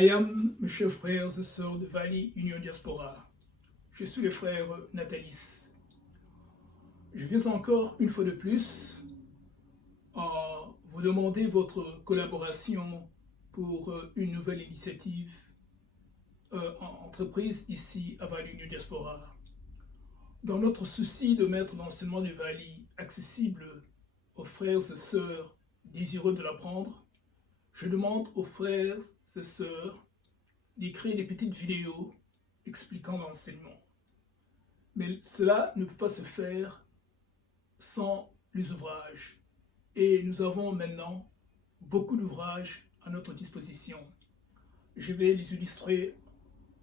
I am, mes chers frères et sœurs de Valley Union Diaspora. Je suis le frère Nathalis. Je viens encore une fois de plus vous demander votre collaboration pour une nouvelle initiative entreprise ici à Valley Union Diaspora. Dans notre souci de mettre l'enseignement du Valley accessible aux frères et sœurs désireux de l'apprendre, je demande aux frères et sœurs d'écrire des petites vidéos expliquant l'enseignement. Mais cela ne peut pas se faire sans les ouvrages. Et nous avons maintenant beaucoup d'ouvrages à notre disposition. Je vais les illustrer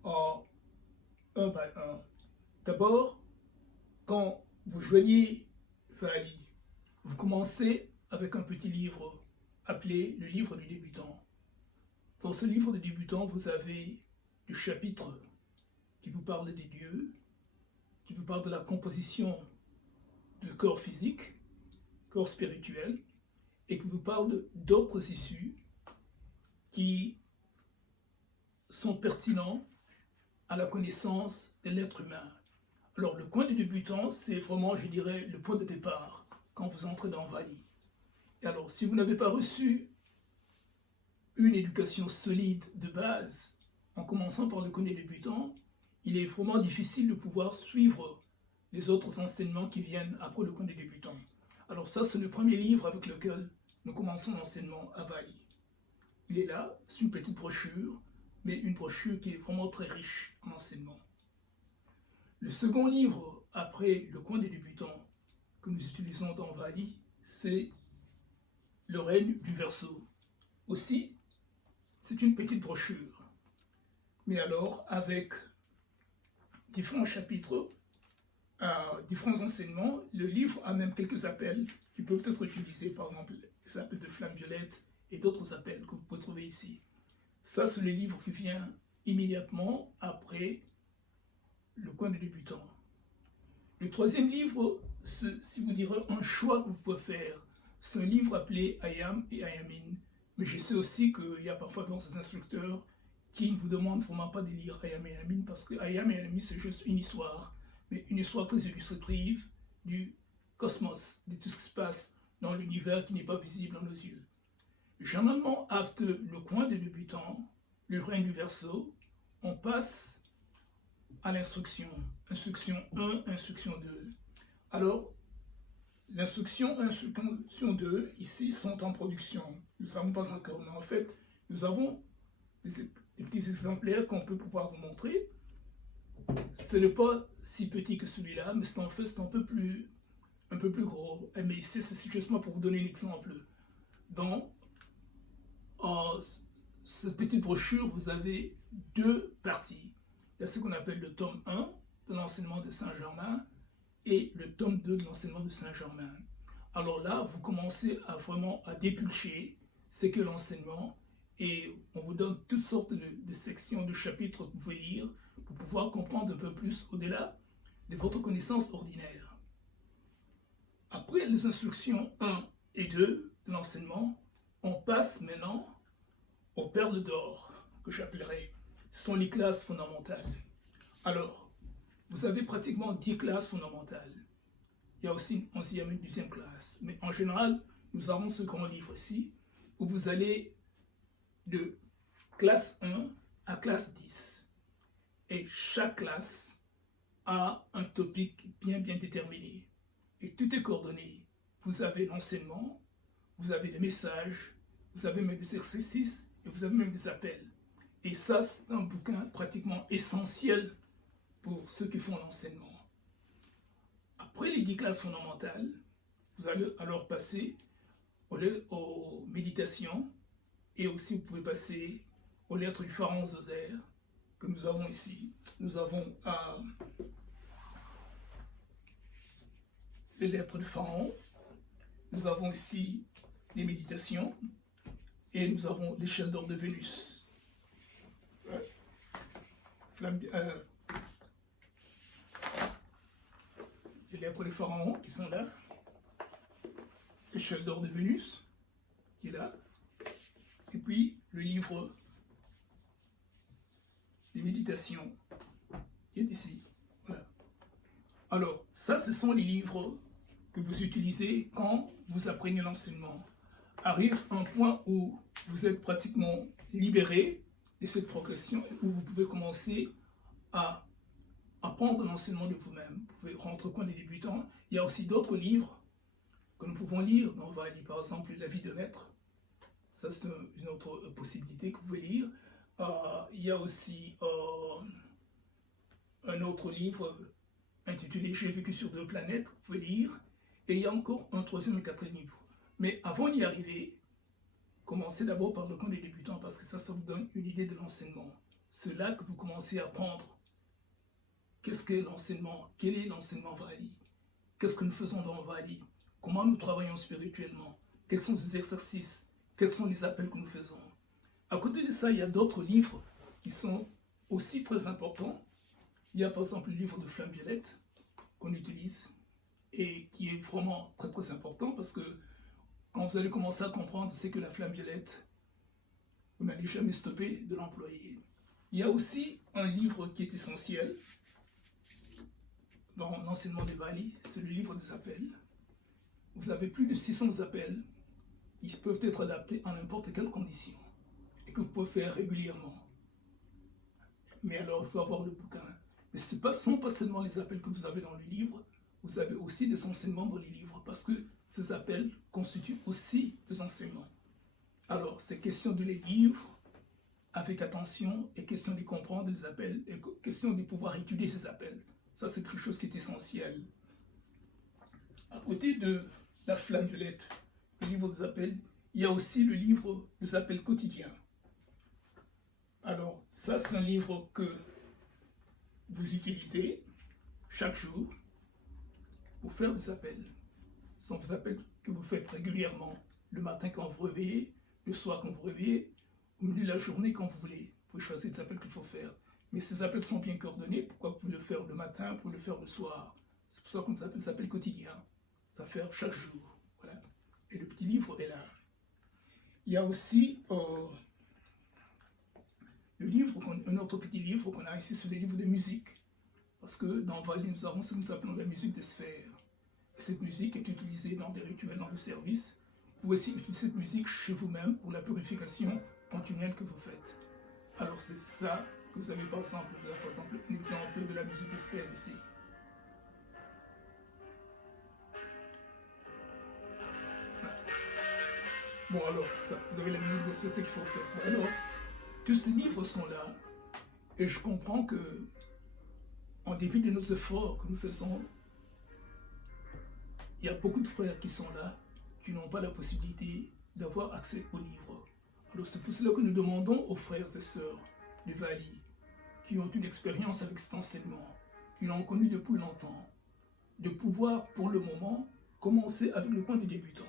en un par un. D'abord, quand vous joignez Valley, vous commencez avec un petit livre appelé le livre du débutant. Dans ce livre de débutant, vous avez du chapitre qui vous parle des dieux, qui vous parle de la composition du corps physique, corps spirituel, et qui vous parle d'autres issues qui sont pertinents à la connaissance de l'être humain. Alors, le point du débutant, c'est vraiment, je dirais, le point de départ quand vous entrez dans Valley. Et alors, si vous n'avez pas reçu une éducation solide de base, en commençant par le point du débutant, il est vraiment difficile de pouvoir suivre les autres enseignements qui viennent après le point du débutant. Alors ça, c'est le premier livre avec lequel nous commençons l'enseignement à Valley. Il est là, c'est une petite brochure, mais une brochure qui est vraiment très riche en enseignement. Le second livre, après le coin des débutants, que nous utilisons dans Valley, c'est Le règne du Verseau. Aussi, c'est une petite brochure, mais alors avec différents chapitres, différents enseignements. Le livre a même quelques appels qui peuvent être utilisés, par exemple les appels de flamme violette et d'autres appels que vous pouvez trouver ici. Ça, c'est le livre qui vient immédiatement après le coin du débutant. Le troisième livre, si vous direz un choix que vous pouvez faire, c'est un livre appelé I Am et I Am In. Mais je sais aussi qu'il y a parfois dans ces instructeurs qui ne vous demandent vraiment pas de lire I Am et I Am In parce que I Am et I Am In, c'est juste une histoire, mais une histoire très illustrative du cosmos, de tout ce qui se passe dans l'univers qui n'est pas visible à nos yeux. Généralement, après le coin des débutants, le règne du Verseau, on passe à l'instruction. Instruction 1, instruction 2. Alors, l'instruction 1 et l'instruction 2, ici, sont en production. Nous ne savons pas encore, mais en fait, nous avons des petits exemplaires qu'on peut pouvoir vous montrer. Ce n'est pas si petit que celui-là, mais c'est en fait un peu plus gros. Mais ici, c'est justement pour vous donner un exemple. Dans cette petite brochure, vous avez deux parties. Il y a ce qu'on appelle le tome 1 de l'enseignement de Saint-Germain et le tome 2 de l'enseignement de Saint-Germain. Alors là, vous commencez vraiment à dépulcher ce qu'est l'enseignement et on vous donne toutes sortes de sections, de chapitres que vous pouvez lire pour pouvoir comprendre un peu plus au-delà de votre connaissance ordinaire. Après les instructions 1 et 2 de l'enseignement, on passe maintenant aux perles d'or, que j'appellerai. Ce sont les classes fondamentales. Alors, vous avez pratiquement 10 classes fondamentales. Il y a aussi une 11e et une 12e classe. Mais en général, nous avons ce grand livre ici, où vous allez de classe 1 à classe 10. Et chaque classe a un topic bien déterminé. Et tout est coordonné. Vous avez l'enseignement, vous avez des messages, vous avez même des exercices et vous avez même des appels. Et ça, c'est un bouquin pratiquement essentiel pour ceux qui font l'enseignement. Après les 10 classes fondamentales, vous allez alors passer aux méditations et aussi vous pouvez passer aux lettres du pharaon Zoser que nous avons ici. Nous avons les lettres du pharaon, nous avons ici les méditations et nous avons l'échelle d'or de Vénus. Les lettres du pharaon qui sont là, l'échelle d'or de Vénus qui est là, et puis le livre méditation qui est ici. Voilà. Alors, ça, ce sont les livres que vous utilisez quand vous apprenez l'enseignement. Arrive un point où vous êtes pratiquement libéré de cette progression et où vous pouvez commencer à apprendre l'enseignement de vous-même. Vous pouvez rentrer au coin des débutants. Il y a aussi d'autres livres que nous pouvons lire. On va lire par exemple La vie de maître. Ça, c'est une autre possibilité que vous pouvez lire. Il y a aussi un autre livre intitulé J'ai vécu sur 2 planètes, vous pouvez lire. Et il y a encore un 3e et 4e livre. Mais avant d'y arriver, commencez d'abord par le camp des débutants parce que ça vous donne une idée de l'enseignement. C'est là que vous commencez à apprendre qu'est-ce qu'est l'enseignement, quel est l'enseignement Vali, qu'est-ce que nous faisons dans Vali, comment nous travaillons spirituellement, quels sont les exercices, quels sont les appels que nous faisons. À côté de ça, il y a d'autres livres qui sont aussi très importants. Il y a par exemple le livre de Flamme Violette qu'on utilise et qui est vraiment très très important parce que quand vous allez commencer à comprendre c'est que la flamme violette, vous n'allez jamais stopper de l'employer. Il y a aussi un livre qui est essentiel dans l'enseignement des Vali, c'est le livre des appels. Vous avez plus de 600 appels qui peuvent être adaptés en n'importe quelle condition et que vous pouvez faire régulièrement. Mais alors, il faut avoir le bouquin. Mais ce ne sont pas seulement les appels que vous avez dans le livre, vous avez aussi des enseignements dans les livres parce que ces appels constituent aussi des enseignements. Alors, c'est question de les lire avec attention et question de comprendre les appels et question de pouvoir étudier ces appels. Ça, c'est quelque chose qui est essentiel. À côté de la flamme violette, le livre des appels, il y a aussi le livre des appels quotidiens. Alors, ça, c'est un livre que vous utilisez chaque jour pour faire des appels. Ce sont des appels que vous faites régulièrement, le matin quand vous vous réveillez, le soir quand vous vous réveillez, au milieu de la journée quand vous voulez. Vous pouvez choisir des appels qu'il faut faire. Mais ces appels sont bien coordonnés. Pourquoi vous pouvez le faire le matin, vous pouvez le faire le soir. C'est pour ça qu'on appelle ça appels quotidiens. Ça fait chaque jour. Voilà. Et le petit livre est là. Il y a aussi le livre, un autre petit livre qu'on a ici, c'est le livre de musique. Parce que dans Vali, nous avons ce que nous appelons la musique des sphères. Et cette musique est utilisée dans des rituels, dans le service. Vous pouvez aussi utiliser cette musique chez vous-même pour la purification continuelle que vous faites. Alors c'est ça que vous avez par exemple, un exemple de la musique des sphères ici. Voilà. Bon alors, ça, vous avez la musique des sphères, c'est ce qu'il faut faire. Bon, alors, tous ces livres sont là et je comprends que en dépit de nos efforts que nous faisons, il y a beaucoup de frères qui sont là, qui n'ont pas la possibilité d'avoir accès aux livres. Alors c'est pour cela que nous demandons aux frères et sœurs de Vali, qui ont une expérience avec cet enseignement, qui l'ont connu depuis longtemps, de pouvoir pour le moment commencer avec le coin du débutant.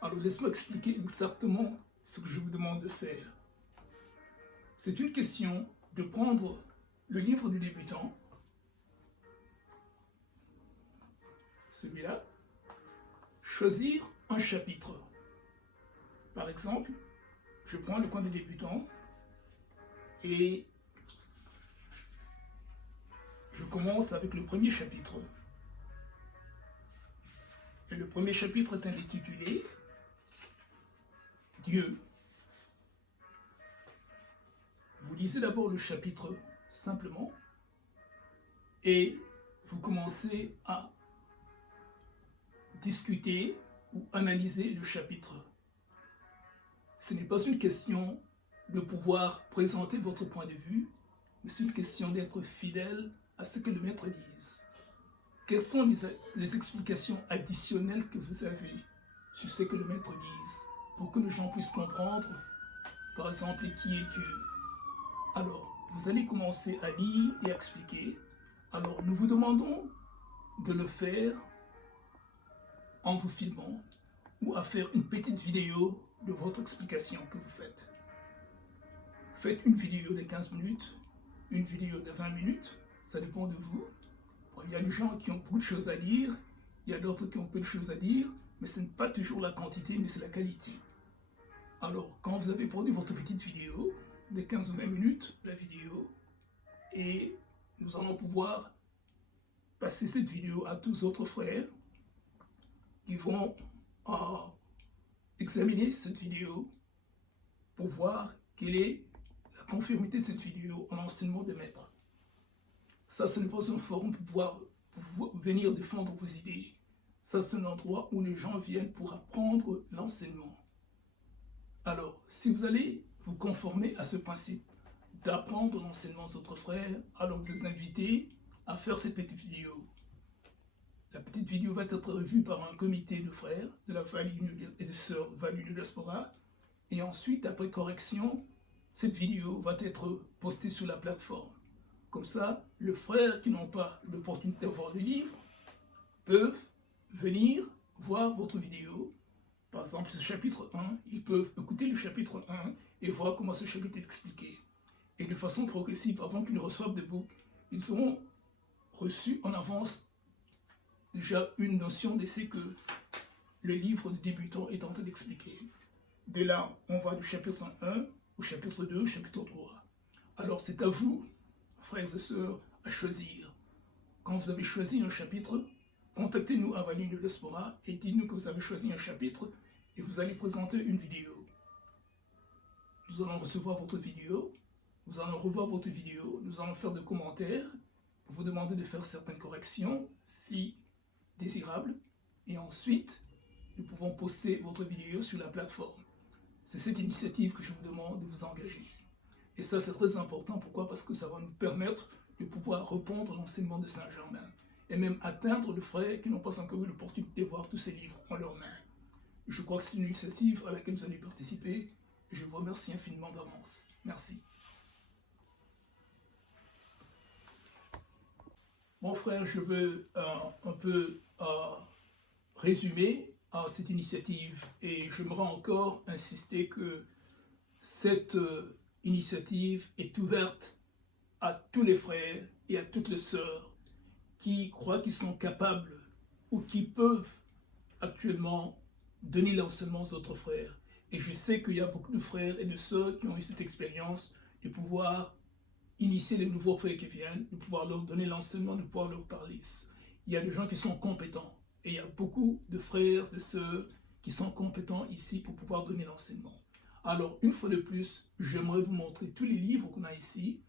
Alors laisse-moi expliquer exactement ce que je vous demande de faire. C'est une question de prendre le livre du débutant, celui-là, choisir un chapitre. Par exemple, je prends le coin des débutants et je commence avec le premier chapitre. Et le premier chapitre est intitulé Dieu. Vous lisez d'abord le chapitre simplement et vous commencez à discuter ou analyser le chapitre. Ce n'est pas une question de pouvoir présenter votre point de vue, mais c'est une question d'être fidèle à ce que le maître dise. Quelles sont les explications additionnelles que vous avez sur ce que le maître dise, pour que les gens puissent comprendre, par exemple, qui est Dieu. Alors, vous allez commencer à lire et à expliquer. Alors, nous vous demandons de le faire en vous filmant ou à faire une petite vidéo de votre explication que vous faites. Faites une vidéo de 15 minutes, une vidéo de 20 minutes, ça dépend de vous. Il y a des gens qui ont beaucoup de choses à dire, il y a d'autres qui ont peu de choses à dire, mais ce n'est pas toujours la quantité, mais c'est la qualité. Alors, quand vous avez produit votre petite vidéo de 15 ou 20 minutes, la vidéo, et nous allons pouvoir passer cette vidéo à tous les autres frères qui vont examiner cette vidéo pour voir quelle est la conformité de cette vidéo en l'enseignement des maîtres. Ça, ce n'est pas un forum pour pouvoir venir défendre vos idées. Ça, c'est un endroit où les gens viennent pour apprendre l'enseignement. Alors, si vous allez vous conformer à ce principe d'apprendre l'enseignement aux autres frères, alors vous êtes invités à faire cette petite vidéo. La petite vidéo va être revue par un comité de frères de la Valley et de sœurs Valley de Diaspora. Et ensuite, après correction, cette vidéo va être postée sur la plateforme. Comme ça, les frères qui n'ont pas l'opportunité de voir le livre peuvent venir voir votre vidéo. Par exemple, ce chapitre 1, ils peuvent écouter le chapitre 1 et voir comment ce chapitre est expliqué. Et de façon progressive, avant qu'ils ne reçoivent de book, ils auront reçu en avance déjà une notion de ce que le livre de débutant est en train d'expliquer. De là, on va du chapitre 1 au chapitre 2, au chapitre 3. Alors, c'est à vous, frères et sœurs, à choisir. Quand vous avez choisi un chapitre, contactez-nous à Valley de Diaspora et dites-nous que vous avez choisi un chapitre et vous allez présenter une vidéo. Nous allons recevoir votre vidéo, nous allons revoir votre vidéo, nous allons faire des commentaires pour vous demander de faire certaines corrections si désirables et ensuite nous pouvons poster votre vidéo sur la plateforme. C'est cette initiative que je vous demande de vous engager. Et ça, c'est très important. Pourquoi? Parce que ça va nous permettre de pouvoir répondre à l'enseignement de Saint-Germain et même atteindre les frères qui n'ont pas encore eu l'opportunité de voir tous ces livres en leurs mains. Je crois que c'est une initiative à laquelle vous allez participer et je vous remercie infiniment d'avance. Merci. Mon frère, je veux un peu résumer cette initiative et j'aimerais encore insister que cette initiative est ouverte à tous les frères et à toutes les sœurs qui croient qu'ils sont capables ou qui peuvent actuellement donner l'enseignement aux autres frères. Et je sais qu'il y a beaucoup de frères et de sœurs qui ont eu cette expérience de pouvoir initier les nouveaux frères qui viennent, de pouvoir leur donner l'enseignement, de pouvoir leur parler. Il y a des gens qui sont compétents et il y a beaucoup de frères et sœurs qui sont compétents ici pour pouvoir donner l'enseignement. Alors, une fois de plus, j'aimerais vous montrer tous les livres qu'on a ici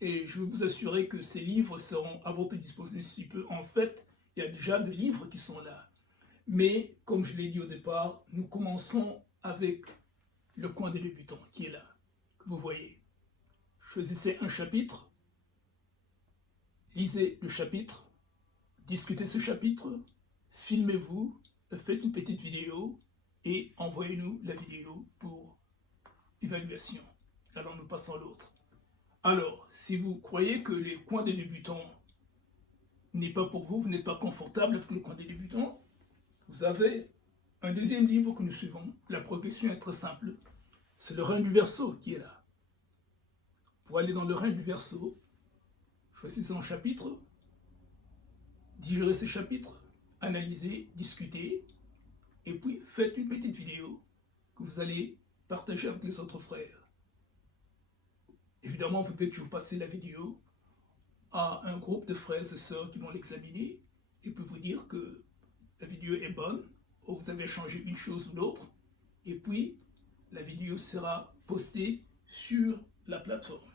et je veux vous assurer que ces livres seront à votre disposition si peu. En fait, il y a déjà des livres qui sont là. Mais, comme je l'ai dit au départ, nous commençons avec le coin des débutants qui est là, que vous voyez. Choisissez un chapitre, lisez le chapitre, discutez ce chapitre, filmez-vous, faites une petite vidéo et envoyez-nous la vidéo pour évaluation. Alors nous passons à l'autre. Alors, si vous croyez que les coins des débutants n'est pas pour vous, vous n'êtes pas confortable avec le coin des débutants, vous avez un deuxième livre que nous suivons. La progression est très simple. C'est le règne du verseau qui est là. Pour aller dans le règne du verseau, choisissez un chapitre, digérez ces chapitres, analysez, discutez, et puis faites une petite vidéo que vous allez partager avec les autres frères. Évidemment, vous pouvez toujours passer la vidéo à un groupe de frères et sœurs qui vont l'examiner et peuvent vous dire que la vidéo est bonne, ou vous avez changé une chose ou l'autre, et puis la vidéo sera postée sur la plateforme.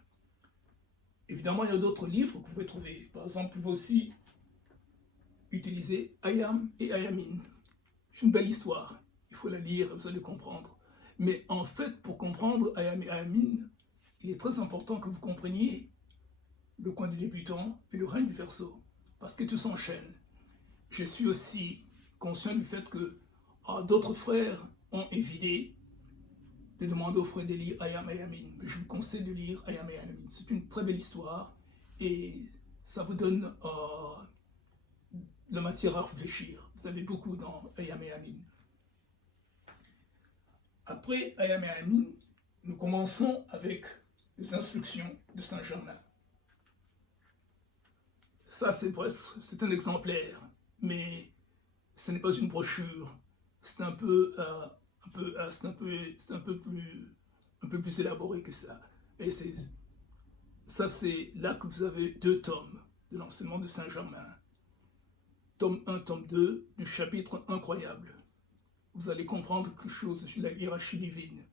Évidemment, il y a d'autres livres que vous pouvez trouver. Par exemple, vous pouvez aussi utiliser Ayam et Ayamin. C'est une belle histoire. Il faut la lire, vous allez comprendre. Mais en fait, pour comprendre Ayam et Ayamin, il est très important que vous compreniez le coin du débutant et le règne du verseau. Parce que tout s'enchaîne. Je suis aussi conscient du fait que d'autres frères ont évité de demander aux frères de lire Ayam et Ayamin. Je vous conseille de lire Ayam et Ayamin. C'est une très belle histoire et ça vous donne la matière à réfléchir. Vous avez beaucoup dans Ayam et Ayamin. Après Ayam et Ayamin, nous commençons avec les instructions de Saint-Germain. Ça, c'est un exemplaire, mais ce n'est pas une brochure. C'est un peu plus élaboré que ça. Et ça c'est là que vous avez 2 tomes de l'enseignement de Saint-Germain. Tome 1, tome 2, du chapitre incroyable. Vous allez comprendre quelque chose sur la hiérarchie divine,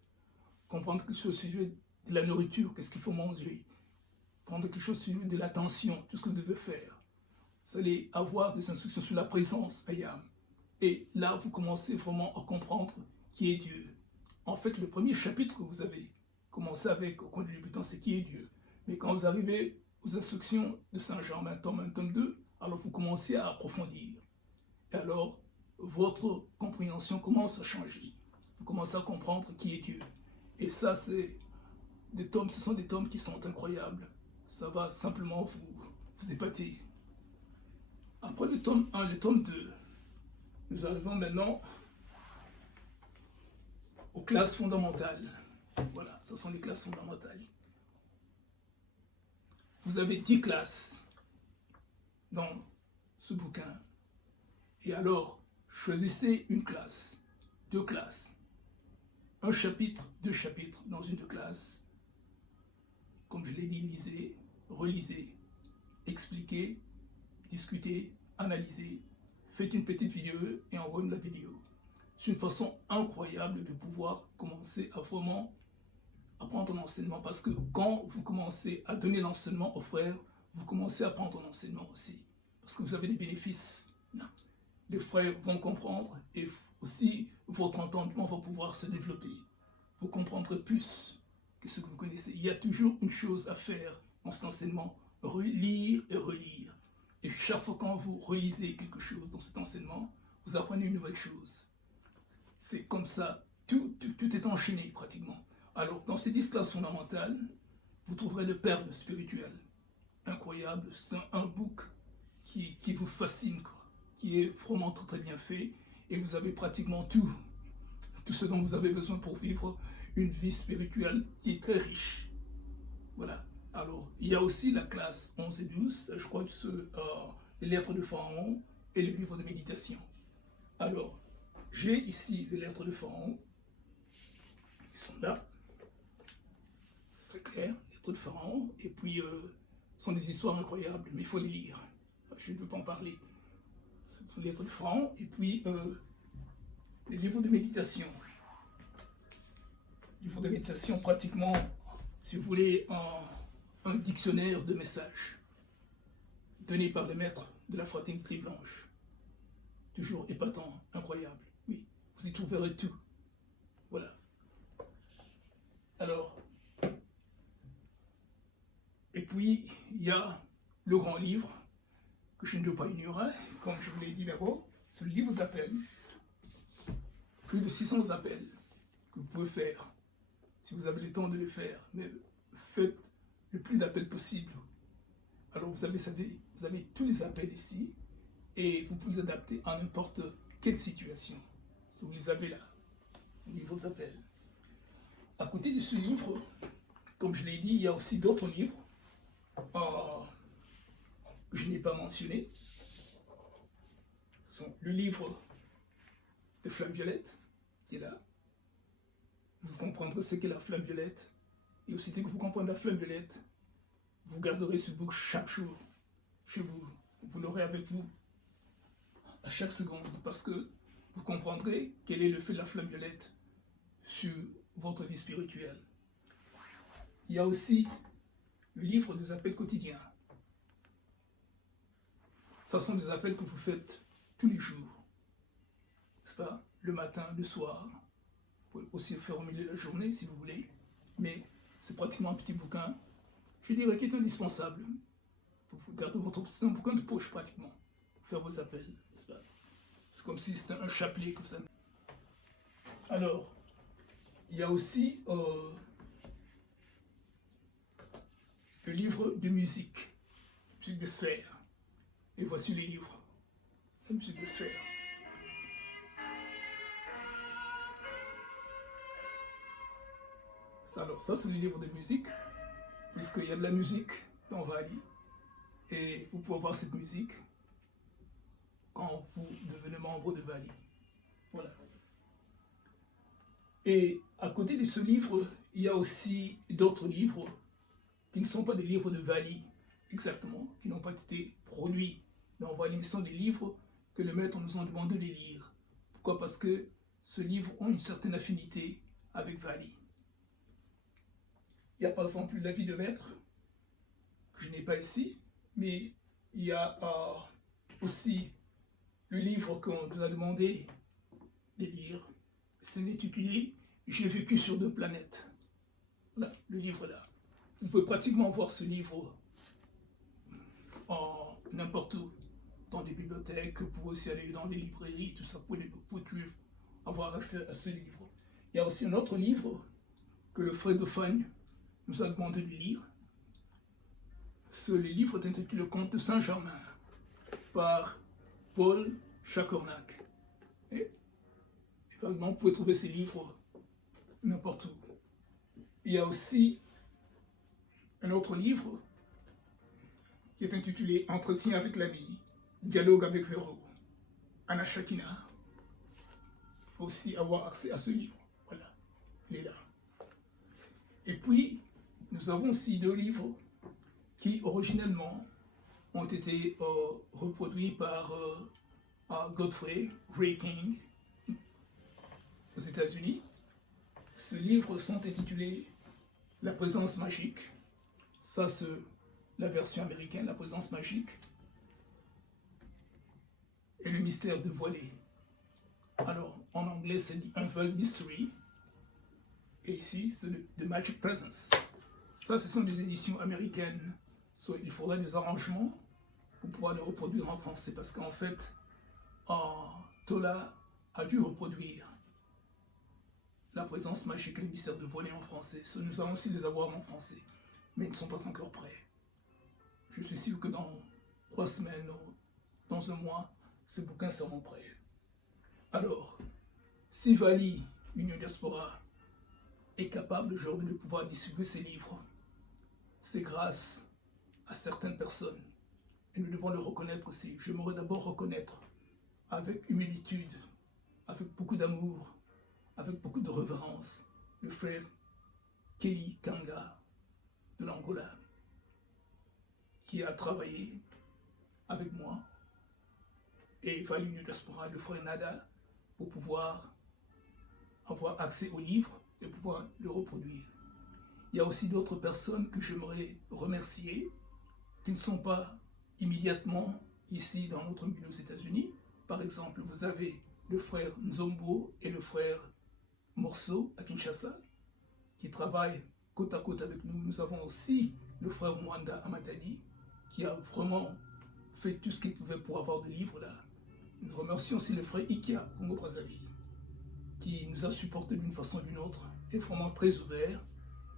comprendre quelque chose sur de la nourriture, qu'est-ce qu'il faut manger, comprendre quelque chose sur de l'attention, tout ce que vous devez faire. Vous allez avoir des instructions sur la présence, Ayam. Et là, vous commencez vraiment à comprendre qui est Dieu. En fait, le premier chapitre que vous avez commencé avec au cours du débutant, c'est qui est Dieu. Mais quand vous arrivez aux instructions de Saint-Germain, tome 1, tome 2, alors vous commencez à approfondir. Et alors, votre compréhension commence à changer. Vous commencez à comprendre qui est Dieu. Et ça, c'est des tomes, ce sont des tomes qui sont incroyables. Ça va simplement vous épater. Après le tome 1, le tome 2, nous arrivons maintenant aux classes fondamentales. Voilà, ce sont les classes fondamentales. Vous avez 10 classes dans ce bouquin. Et alors, choisissez une classe, 2 classes, un chapitre, 2 chapitres dans une classe. Comme je l'ai dit, lisez, relisez, expliquez, discutez, analysez. Faites une petite vidéo et envoyez la vidéo. C'est une façon incroyable de pouvoir commencer à vraiment apprendre l'enseignement, parce que quand vous commencez à donner l'enseignement aux frères, vous commencez à prendre l'enseignement aussi, parce que vous avez des bénéfices. Les frères vont comprendre et aussi votre entendement va pouvoir se développer. Vous comprendrez plus que ce que vous connaissez. Il y a toujours une chose à faire dans cet enseignement, relire et relire. Et chaque fois quand vous relisez quelque chose dans cet enseignement, vous apprenez une nouvelle chose. C'est comme ça, tout est enchaîné pratiquement. Alors, dans ces 10 classes fondamentales, vous trouverez le perles spirituelles. Incroyable, c'est un book qui vous fascine, quoi, qui est vraiment très, très bien fait. Et vous avez pratiquement tout ce dont vous avez besoin pour vivre une vie spirituelle qui est très riche. Voilà. Alors, il y a aussi la classe 11 et 12, je crois que c'est les lettres de Pharaon et le livre de méditation. Alors, j'ai ici les lettres de Pharaon. Ils sont là. C'est très clair, les lettres de Pharaon. Et puis, ce sont des histoires incroyables, mais il faut les lire. Je ne peux pas en parler. Ce sont les lettres de Pharaon. Et puis, les livres de méditation. Les livres de méditation, pratiquement, si vous voulez, un dictionnaire de messages donné par le maître de la fraternité blanche. Toujours épatant, incroyable. Oui, vous y trouverez tout. Voilà. Alors, et puis, il y a le grand livre, que je ne dois pas ignorer, comme je vous l'ai dit d'abord. Ce livre vous appelle. Plus de 600 appels que vous pouvez faire, si vous avez le temps de le faire. Mais faites le plus d'appels possible. Alors, vous avez tous les appels ici, et vous pouvez les adapter à n'importe quelle situation. Si vous les avez là, au niveau des appels. À côté de ce livre, comme je l'ai dit, il y a aussi d'autres livres que je n'ai pas mentionnés. Ce sont le livre de Flamme Violette, qui est là. Vous comprendrez ce qu'est la flamme violette. Et aussitôt que vous comprendrez la flamme violette, vous garderez ce book chaque jour chez vous. Vous l'aurez avec vous à chaque seconde, parce que vous comprendrez quel est le fait de la flamme violette sur votre vie spirituelle. Il y a aussi le livre des appels quotidiens. Ce sont des appels que vous faites tous les jours, n'est-ce pas? Le matin, le soir. Vous pouvez aussi le faire au milieu de la journée si vous voulez, mais c'est pratiquement un petit bouquin, je dirais qu'il est indispensable. Vous gardez c'est un bouquin de poche pratiquement, pour faire vos appels, n'est-ce pas? C'est comme si c'était un chapelet que vous avez. Alors, il y a aussi le livre de musique des sphères. Et voici les livres de musique des sphères. Alors, ça, c'est le livre de musique, puisqu'il y a de la musique dans Vali. Et vous pouvez voir cette musique quand vous devenez membre de Vali. Voilà. Et à côté de ce livre, il y a aussi d'autres livres qui ne sont pas des livres de Vali, exactement, qui n'ont pas été produits. Mais on voit l'émission des livres que le maître nous a demandé de lire. Pourquoi? Parce que ce livre a une certaine affinité avec Vali. Il y a par exemple La vie de maître, que je n'ai pas ici, mais il y a aussi le livre qu'on nous a demandé de lire. C'est intitulé J'ai vécu sur 2 planètes. Voilà, le livre là. Vous pouvez pratiquement voir ce livre en n'importe où, dans des bibliothèques, vous pouvez aussi aller dans les librairies, tout ça, vous pouvez avoir accès à ce livre. Il y a aussi un autre livre que le frère de Fagne nous a demandé de lire. Le livre est intitulé Le Conte de Saint-Germain par Paul Chacornac. Et également, vous pouvez trouver ces livres n'importe où. Il y a aussi un autre livre qui est intitulé Entretien avec l'ami, Dialogue avec Véro, Anna Shakina. Il faut aussi avoir accès à ce livre. Voilà, il est là. Et puis, nous avons aussi 2 livres qui, originellement, ont été reproduits par Godfrey Ray King aux États-Unis. Ces livres sont intitulés La présence magique. Ça, c'est la version américaine, La présence magique. Et le mystère dévoilé. Alors, en anglais, c'est The Unveiled Mystery. Et ici, c'est The Magic Presence. Ça, ce sont des éditions américaines. Soit il faudrait des arrangements pour pouvoir les reproduire en français. Parce qu'en fait, Tola a dû reproduire La présence magique et le mystère dévoilé en français. Nous allons aussi les avoir en français. Mais ils ne sont pas encore prêts. Je suis sûr que dans 3 semaines ou dans 1 mois, ces bouquins seront prêts. Alors, si Vali, Union Diaspora, est capable aujourd'hui de pouvoir distribuer ces livres, c'est grâce à certaines personnes. Et nous devons le reconnaître aussi. J'aimerais d'abord reconnaître avec humilitude, avec beaucoup d'amour, avec beaucoup de révérence, le frère Kelly Kanga de l'Angola, qui a travaillé avec moi, et Vali Union Diaspora, le frère Nada, pour pouvoir avoir accès aux livres et pouvoir le reproduire. Il y a aussi d'autres personnes que j'aimerais remercier, qui ne sont pas immédiatement ici dans notre milieu aux États-Unis. Par exemple, vous avez le frère Nzombo et le frère Morceau à Kinshasa, qui travaillent côte à côte avec nous. Nous avons aussi le frère Mwanda à Matadi, qui a vraiment fait tout ce qu'il pouvait pour avoir de livres là. Nous remercions aussi le frère Ikia, Congo-Brazzaville, qui nous a supportés d'une façon ou d'une autre, est vraiment très ouvert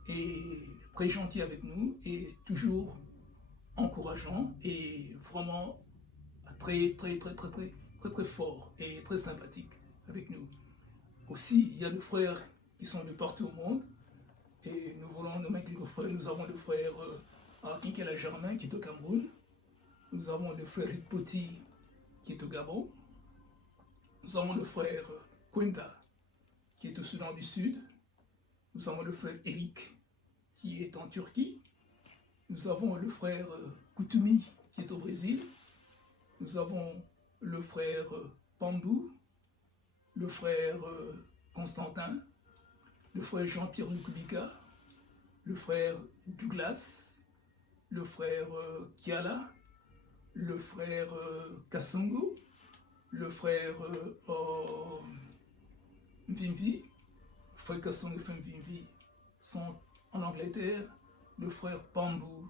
et très gentil avec nous et toujours encourageant et vraiment très fort et très sympathique avec nous. Aussi, il y a des frères qui sont de partout au monde et nous voulons nommer quelques frères. Nous avons le frère Kinkela Germain qui est au Cameroun. Nous avons le frère Poti qui est au Gabon. Nous avons le frère Kwenda qui est au Soudan du Sud. Nous avons le frère Eric qui est en Turquie. Nous avons le frère Koutoumi qui est au Brésil. Nous avons le frère Pandou, le frère Constantin, le frère Jean-Pierre Lukubika, le frère Douglas, le frère Kiala, le frère Kassongo, le frère Mvimvi, le frère Kassongo et Mvimvi sont en Angleterre, le frère Pambou,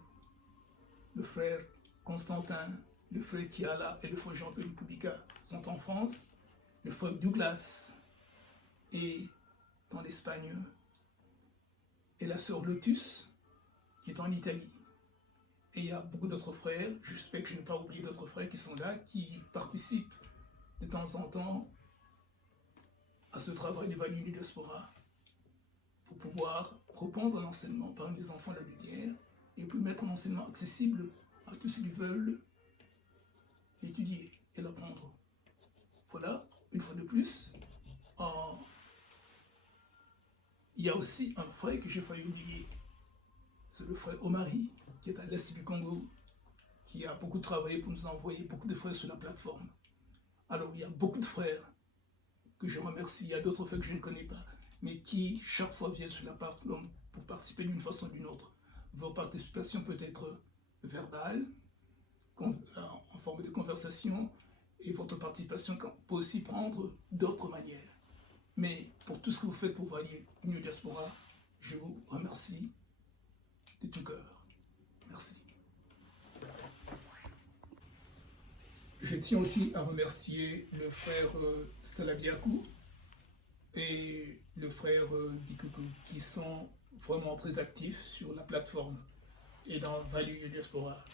le frère Constantin, le frère Kiala et le frère Jean-Pierre Lukubika sont en France, le frère Douglas est en Espagne et la sœur Lotus qui est en Italie. Et il y a beaucoup d'autres frères, j'espère que je n'ai pas oublié d'autres frères qui sont là, qui participent de temps en temps à ce travail de Vali Union Diaspora pour pouvoir reprendre l'enseignement parmi les enfants de la lumière et puis mettre un enseignement accessible à tous ceux qui veulent l'étudier et l'apprendre. Voilà, une fois de plus, il y a aussi un frère que j'ai failli oublier. c'est le frère Omari, qui est à l'est du Congo, qui a beaucoup travaillé pour nous envoyer beaucoup de frères sur la plateforme. Alors, il y a beaucoup de frères que je remercie. Il y a d'autres frères que je ne connais pas, mais qui, chaque fois, viennent sur la plateforme pour participer d'une façon ou d'une autre. Vos participations peut être verbales, en forme de conversation, et votre participation peut aussi prendre d'autres manières. Mais pour tout ce que vous faites pour Valley Union Diaspora, je vous remercie de tout cœur. Merci. Je tiens aussi à remercier le frère Salabiakou et le frère Dikuku qui sont vraiment très actifs sur la plateforme et dans Valley Union Diaspora.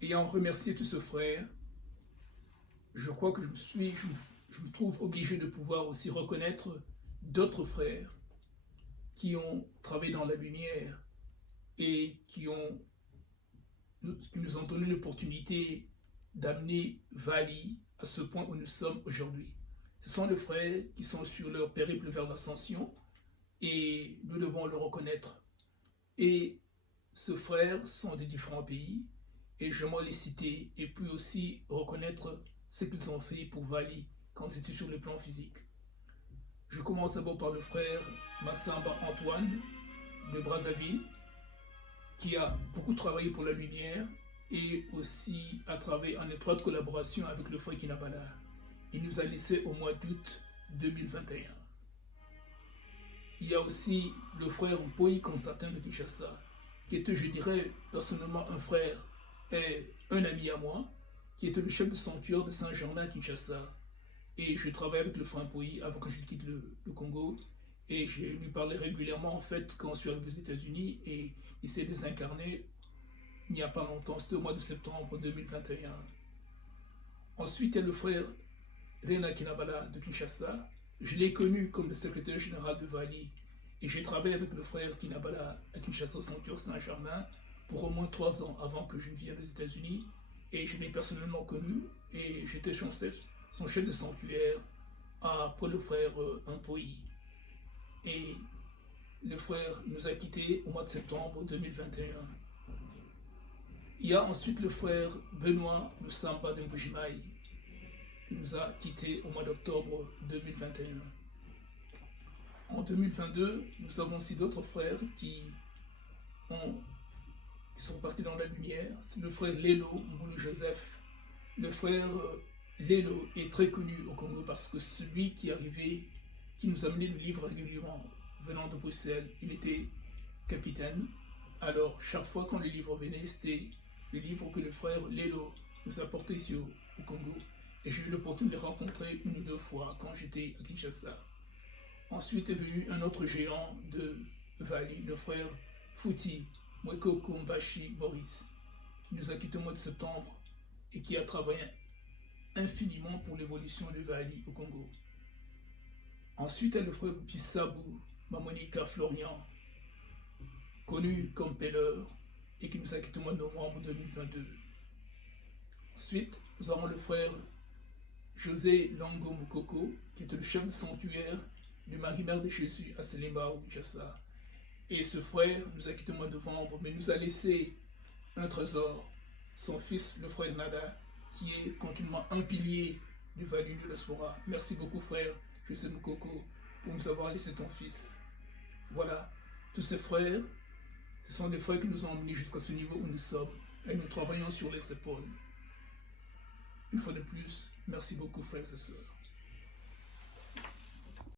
Ayant remercié tous ces frères, je crois que je me trouve obligé de pouvoir aussi reconnaître d'autres frères qui ont travaillé dans la lumière et qui nous ont donné l'opportunité d'amener Valley à ce point où nous sommes aujourd'hui. Ce sont les frères qui sont sur leur périple vers l'ascension et nous devons le reconnaître. Et ces frères sont de différents pays et je m'en les citer et puis aussi reconnaître ce qu'ils ont fait pour Valley quand c'était sur le plan physique. Je commence d'abord par le frère Massamba Antoine de Brazzaville, qui a beaucoup travaillé pour la lumière et aussi a travaillé en étroite collaboration avec le frère Kinabala. Il nous a laissé au mois d'août 2021. Il y a aussi le frère Mpoi Constantin de Kinshasa, qui était, je dirais, personnellement un frère et un ami à moi, qui était le chef de sanctuaire de Saint-Germain à Kinshasa. Et je travaille avec le frère Mpoi avant que je quitte le Congo. Et je lui parlais régulièrement, en fait, quand je suis arrivé aux États-Unis. Et il s'est désincarné il n'y a pas longtemps, c'était au mois de septembre 2021. Ensuite, il y a le frère Rena Kinabala de Kinshasa. Je l'ai connu comme le secrétaire général de Valley. Et j'ai travaillé avec le frère Kinabala à Kinshasa, sanctuaire Saint-Germain, pour au moins 3 ans avant que je ne vienne aux États-Unis. Et je l'ai personnellement connu et j'étais son chef de sanctuaire après le frère Mpoi. Et le frère nous a quittés au mois de septembre 2021. Il y a ensuite le frère Benoît Lusamba de Mbujimaï qui nous a quittés au mois d'octobre 2021. En 2022, nous avons aussi d'autres frères qui sont partis dans la lumière. C'est le frère Lelo Mboulou Joseph. Le frère Lelo est très connu au Congo parce que celui qui est arrivé, qui nous amenait le livre régulièrement venant de Bruxelles, il était capitaine. Alors, chaque fois quand le livre venait, c'était le livre que le frère Lelo nous a porté ici au Congo. Et j'ai eu l'opportunité de le rencontrer 1 ou 2 fois quand j'étais à Kinshasa. Ensuite est venu un autre géant de Valley, le frère Fouti Mwekoko Mbashi Maurice, qui nous a quittés au mois de septembre et qui a travaillé infiniment pour l'évolution de Valley au Congo. Ensuite, il y a le frère Bissabou Mamonika Florian, connu comme Peller, et qui nous a quittés au mois de novembre 2022. Ensuite, nous avons le frère José Longo Mukoko, qui était le chef de sanctuaire de Marie-Mère de Jésus à Selemba ou Kinshasa. Et ce frère nous a quittés au mois de novembre, mais nous a laissé un trésor, son fils, le frère Nada, qui est continuellement un pilier du Valley Union Diaspora. Merci beaucoup, frère José Mukoko, pour nous avoir laissé ton fils. Voilà, tous ces frères, ce sont des frères qui nous ont emmenés jusqu'à ce niveau où nous sommes, et nous travaillons sur les épaules. Une fois de plus, merci beaucoup, frères et sœurs.